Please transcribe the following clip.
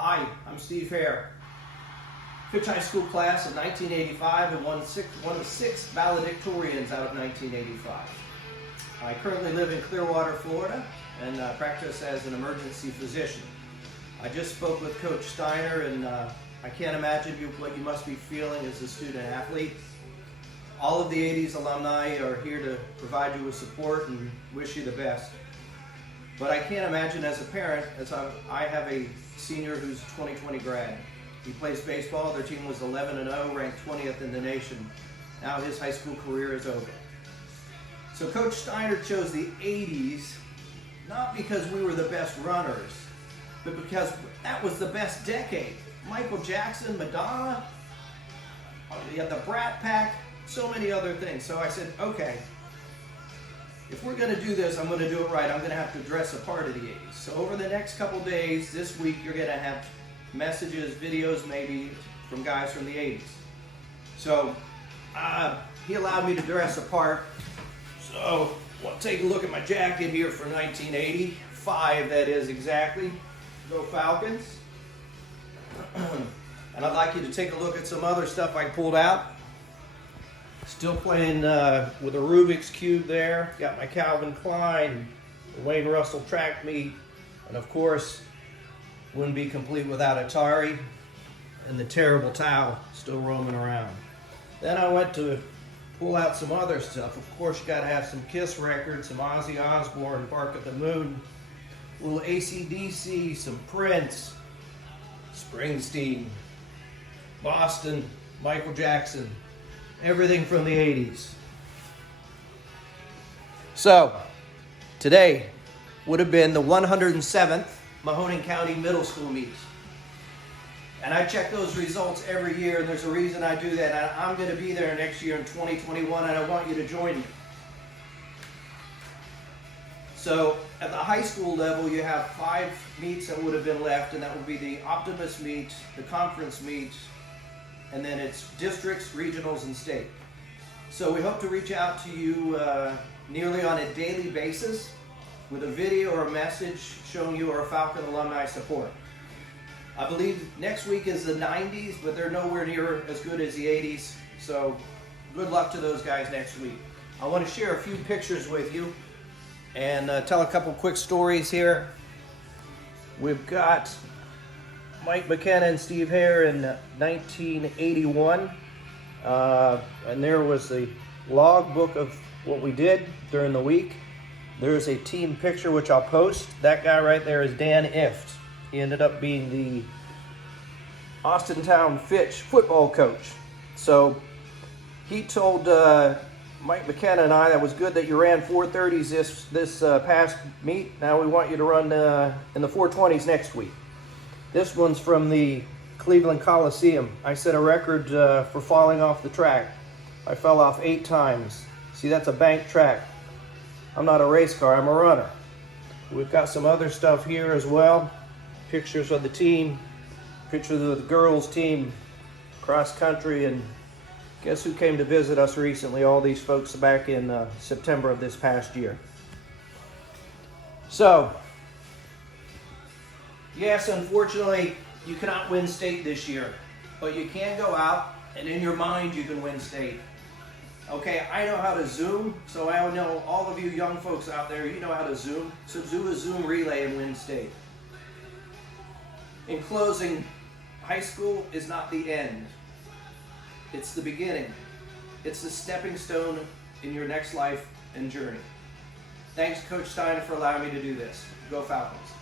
Hi, I'm Steve Haire. Fitch High School class of 1985 and one of six valedictorians out of 1985. I currently live in Clearwater, Florida, and practice as an emergency physician. I just spoke with Coach Steiner, and I can't imagine what you must be feeling as a student athlete. All of the 80s alumni are here to provide you with support and wish you the best. But I can't imagine as a parent, as I have a senior who's 2020 grad. He plays baseball. Their team was 11-0, ranked 20th in the nation. Now his high school career is over. So Coach Steiner chose the 80s, not because we were the best runners, but because that was the best decade. Michael Jackson, Madonna, you had the Brat Pack, so many other things. So I said, okay, if we're going to do this, I'm going to do it right. I'm going to have to dress a part of the 80s. So over the next couple days, this week, you're going to have messages, videos maybe, from guys from the 80s. So he allowed me to dress a part. So take a look at my jacket here for 1985, that is exactly. Go Falcons. And I'd like you to take a look at some other stuff I pulled out. Still playing with a Rubik's Cube there. Got my Calvin Klein, the Wayne Russell track meet, and of course, wouldn't be complete without Atari and the terrible towel still roaming around. Then I went to pull out some other stuff. Of course, you got to have some Kiss records, some Ozzy Osbourne, Bark at the Moon, a little AC/DC, some Prince, Springsteen, Boston, Michael Jackson. Everything from the 80s. So, today would have been the 107th Mahoning County Middle School meet. And I check those results every year, and there's a reason I do that. And I'm going to be there next year in 2021, and I want you to join me. So, at the high school level, you have 5 meets that would have been left, and that would be the Optimus meet, the conference meet, and then it's districts, regionals, and state. So we hope to reach out to you nearly on a daily basis with a video or a message showing you our Falcon alumni support. I believe next week is the 90s, but they're nowhere near as good as the 80s. So good luck to those guys next week. I want to share a few pictures with you and tell a couple quick stories here. We've got Mike McKenna and Steve Haire in 1981, and there was the log book of what we did during the week. There's a team picture which I'll post. That guy right there is Dan Ift. He ended up being the Austintown Fitch football coach. So he told Mike McKenna and I that was good that you ran 4:30s this past meet. Now we want you to run in the 4:20s next week. This one's from the Cleveland Coliseum. I set a record for falling off the track. I fell off 8 times. See, that's a bank track. I'm not a race car, I'm a runner. We've got some other stuff here as well. Pictures of the team, pictures of the girls team, cross country, and guess who came to visit us recently? All these folks back in September of this past year. So, yes, unfortunately, you cannot win state this year, but you can go out, and in your mind, you can win state. Okay, I know how to Zoom, so I know all of you young folks out there, you know how to Zoom. So do a Zoom relay and win state. In closing, high school is not the end. It's the beginning. It's the stepping stone in your next life and journey. Thanks, Coach Steiner, for allowing me to do this. Go Falcons.